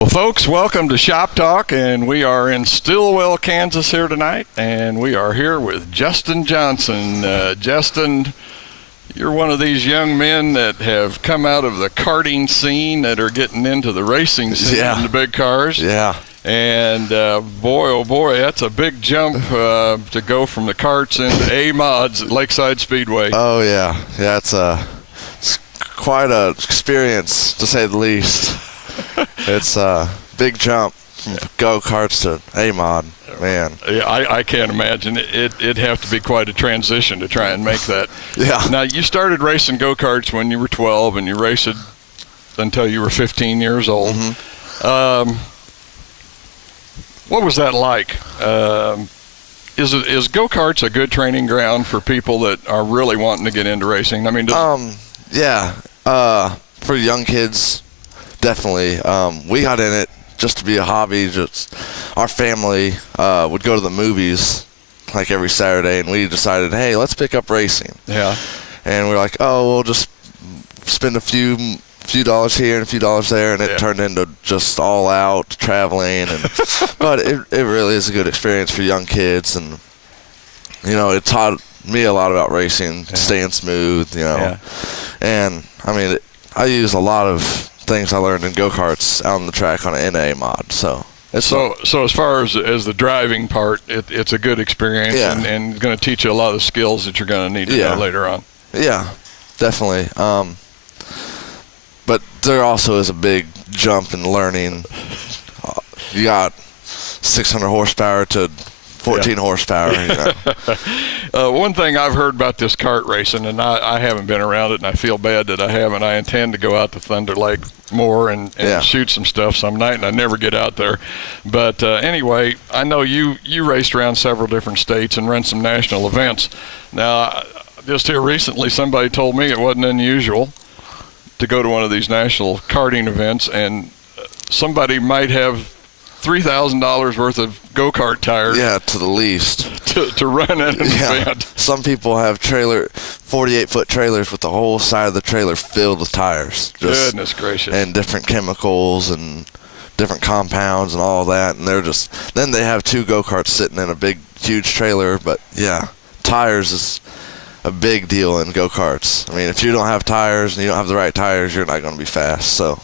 Well, folks, welcome to Shop Talk, and we are in Stillwell, Kansas here tonight, and we are here with Justin Johnson. Justin, you're one of these young men that have come out of the karting scene that are getting into the racing scene in the big cars. Yeah. And boy, oh boy, that's a big jump to go from the karts into A-mods at Lakeside Speedway. Oh, yeah. Yeah, it's quite an experience, to say the least. It's a big jump from go-karts to A-mod, man. Yeah, I can't imagine. It'd have to be quite a transition to try and make that. Yeah. Now, you started racing go-karts when you were 12, and you raced until you were 15 years old. Mm-hmm. What was that like? Is go-karts a good training ground for people that are really wanting to get into racing? I mean, yeah. For young kids, definitely. We got in it just to be a hobby. Just our family would go to the movies like every Saturday, and we decided, hey, let's pick up racing. Yeah. And we're like, oh, we'll just spend a few dollars here and a few dollars there, and it turned into just all out traveling. And but it really is a good experience for young kids, and it taught me a lot about racing, staying smooth, and I mean I use a lot of things I learned in go-karts out on the track on an NA mod. So as far as the driving part, it's a good experience, and going to teach you a lot of the skills that you're going to need to know later on. Yeah, definitely. But there also is a big jump in learning. You got 600 horsepower to 14 horsepower. One thing I've heard about this kart racing, and I haven't been around it, and I feel bad that I haven't. I intend to go out to Thunder Lake more and shoot some stuff some night, and I never get out there. But anyway, I know you raced around several different states and run some national events. Now, just here recently, somebody told me it wasn't unusual to go to one of these national karting events, and somebody might have $3,000 worth of go-kart tires. Yeah, to the least. To run in an event. Some people have 48-foot trailers with the whole side of the trailer filled with tires. Goodness gracious. And different chemicals and different compounds and all that. And then they have two go-karts sitting in a big, huge trailer. But, yeah, tires is a big deal in go-karts. I mean, if you don't have tires and you don't have the right tires, you're not going to be fast. So,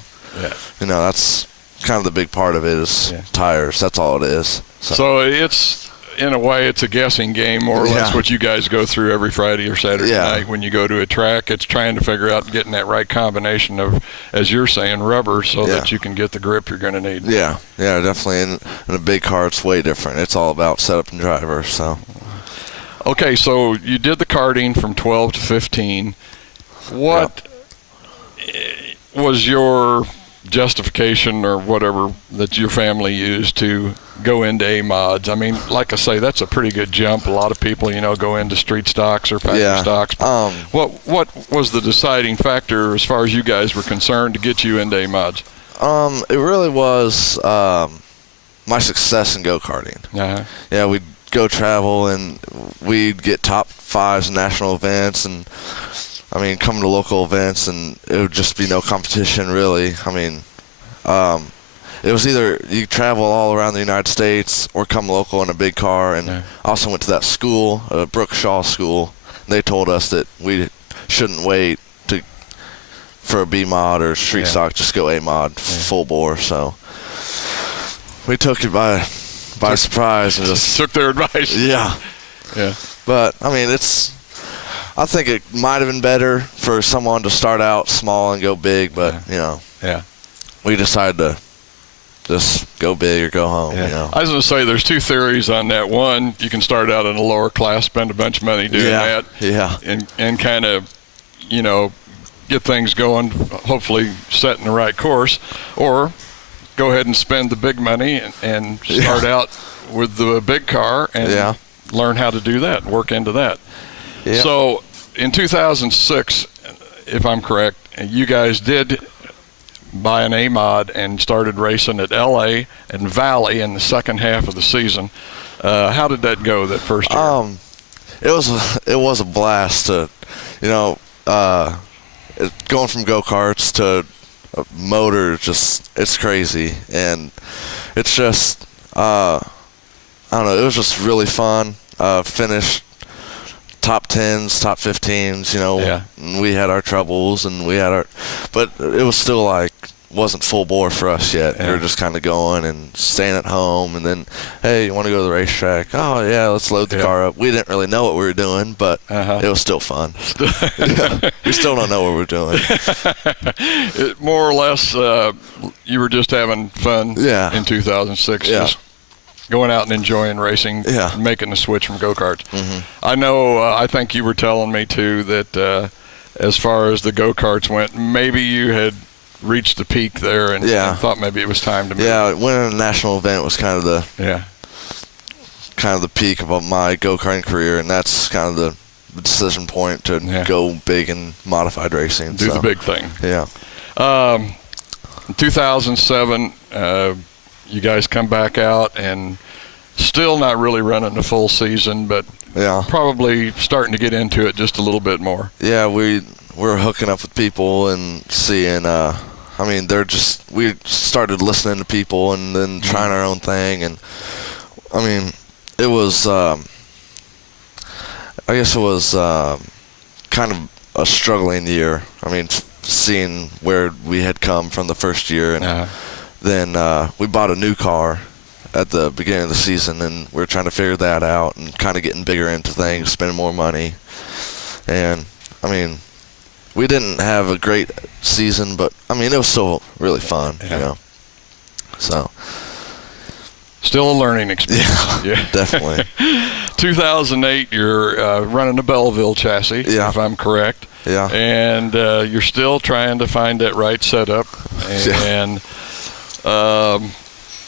that's kind of the big part of it is tires. That's all it is. So it's, in a way, it's a guessing game, more or less, what you guys go through every Friday or Saturday night when you go to a track. It's trying to figure out getting that right combination of, as you're saying, rubber so that you can get the grip you're going to need. Yeah, definitely. In a big car, it's way different. It's all about setup and driver. So. Okay, so you did the karting from 12 to 15. What was your justification or whatever that your family used to go into A-mods? I mean, like I say, that's a pretty good jump. A lot of people, go into street stocks or factory stocks. What was the deciding factor as far as you guys were concerned to get you into A-mods? It really was my success in go-karting. Yeah, we'd go travel and we'd get top fives in national events, and I mean, come to local events, and it would just be no competition, really. I mean, it was either you travel all around the United States or come local in a big car. And I also went to that school, Brooke Shaw School. They told us that we shouldn't wait for a B-mod or street stock, just go A-mod, full bore. So we took it by surprise and just took their advice. Yeah. But, I mean, I think it might have been better for someone to start out small and go big, but, we decided to just go big or go home. I was going to say there's two theories on that. One, you can start out in a lower class, spend a bunch of money doing that, and kind of, get things going, hopefully set in the right course, or go ahead and spend the big money and start out with the big car and learn how to do that and work into that. So in 2006, if I'm correct, you guys did buy an A-mod and started racing at LA and Valley in the second half of the season. How did that go that first year? It was a blast to, going from go-karts to motor, it's crazy. And it's just, I don't know, it was just really fun. Finished top 10s, top 15s, and we had our troubles but it was still like, wasn't full bore for us yet. We were just kind of going and staying at home, and then, hey, you want to go to the racetrack? Oh yeah, let's load the car up. We didn't really know what we were doing, but it was still fun. We still don't know what we're doing. More or less, you were just having fun in 2006. Just going out and enjoying racing, making the switch from go-karts. I know, I think you were telling me too that as far as the go-karts went, maybe you had reached the peak there and thought maybe it was time to move. Yeah, winning a national event was kind of the peak of my go-karting career, and that's kind of the decision point to go big in modified racing. Do the big thing. Yeah. In 2007, you guys come back out and still not really running the full season, but probably starting to get into it just a little bit more. Yeah, we're hooking up with people and seeing, we started listening to people and then trying our own thing. And, it was, I guess it was kind of a struggling year. Seeing where we had come from the first year. And then we bought a new car at the beginning of the season, and we were trying to figure that out and kind of getting bigger into things, spending more money. And, we didn't have a great season, but it was still really fun, So, still a learning experience. Yeah. Definitely. 2008, you're running a Belleville chassis, if I'm correct. Yeah. And you're still trying to find that right setup, and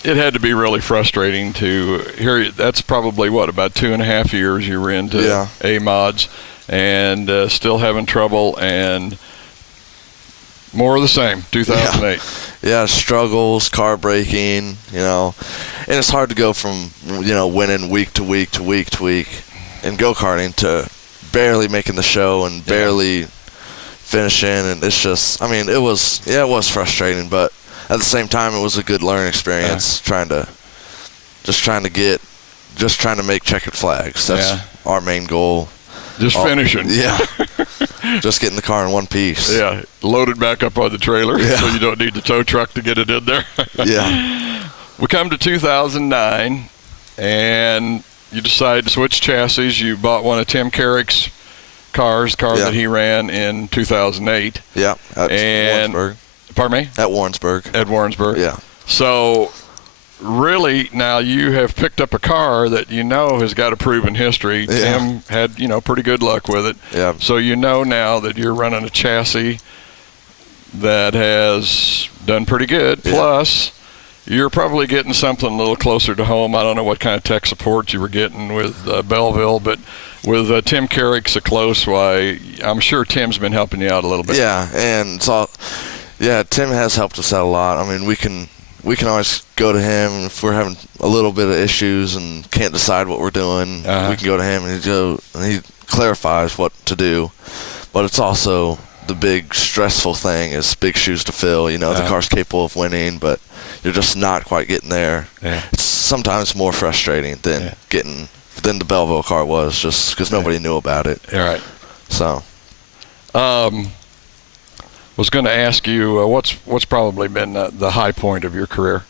it had to be really frustrating to hear. That's probably about 2.5 years you were into A-mods. And still having trouble, and more of the same, 2008. Yeah, struggles, car breaking, and it's hard to go from, winning week to week to week to week in go-karting to barely making the show and barely finishing, and it's just, it was frustrating, but at the same time, it was a good learning experience, trying to make checkered flags. That's our main goal. Just finishing. Yeah. Just getting the car in one piece. Yeah. Load it back up on the trailer so you don't need the tow truck to get it in there. We come to 2009, and you decide to switch chassis. You bought one of Tim Carrick's car that he ran in 2008. Yeah. At Warrensburg. Pardon me? At Warrensburg. At Warrensburg. Yeah. So, really, now you have picked up a car that has got a proven history. Tim had, pretty good luck with it. Yeah. So now that you're running a chassis that has done pretty good. Plus, you're probably getting something a little closer to home. I don't know what kind of tech support you were getting with Belleville, but with Tim Carrick so close, I'm sure Tim's been helping you out a little bit. Yeah, and Tim has helped us out a lot. We can always go to him if we're having a little bit of issues and can't decide what we're doing. We can go to him and he clarifies what to do. But it's also the big stressful thing is big shoes to fill. The car's capable of winning, but you're just not quite getting there. It's sometimes more frustrating than the Belleville car was, just because nobody knew about it. Right. So. Was going to ask you what's probably been the high point of your career.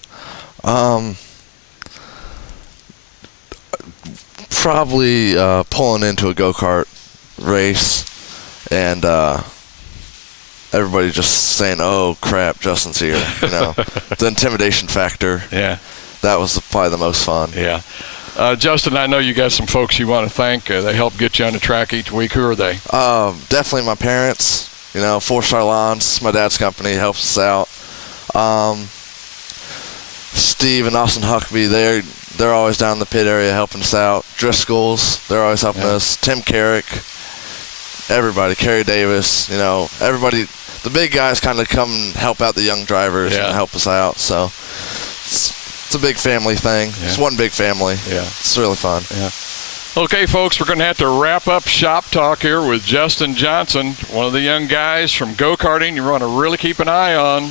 Probably pulling into a go-kart race and everybody just saying, "Oh crap, Justin's here." The intimidation factor. Yeah, that was probably the most fun. Yeah. Justin, I know you got some folks you want to thank. They help get you on the track each week. Who are they? Definitely my parents. 4-Star Lawns, my dad's company, helps us out. Steve and Austin Huckabee, they're always down in the pit area helping us out. Driscoll's, they're always helping us. Tim Carrick, everybody, Kerry Davis, everybody. The big guys kind of come and help out the young drivers and help us out. So it's a big family thing. It's one big family. Yeah, it's really fun. Yeah. Okay, folks, we're going to have to wrap up Shop Talk here with Justin Johnson, one of the young guys from go-karting you want to really keep an eye on.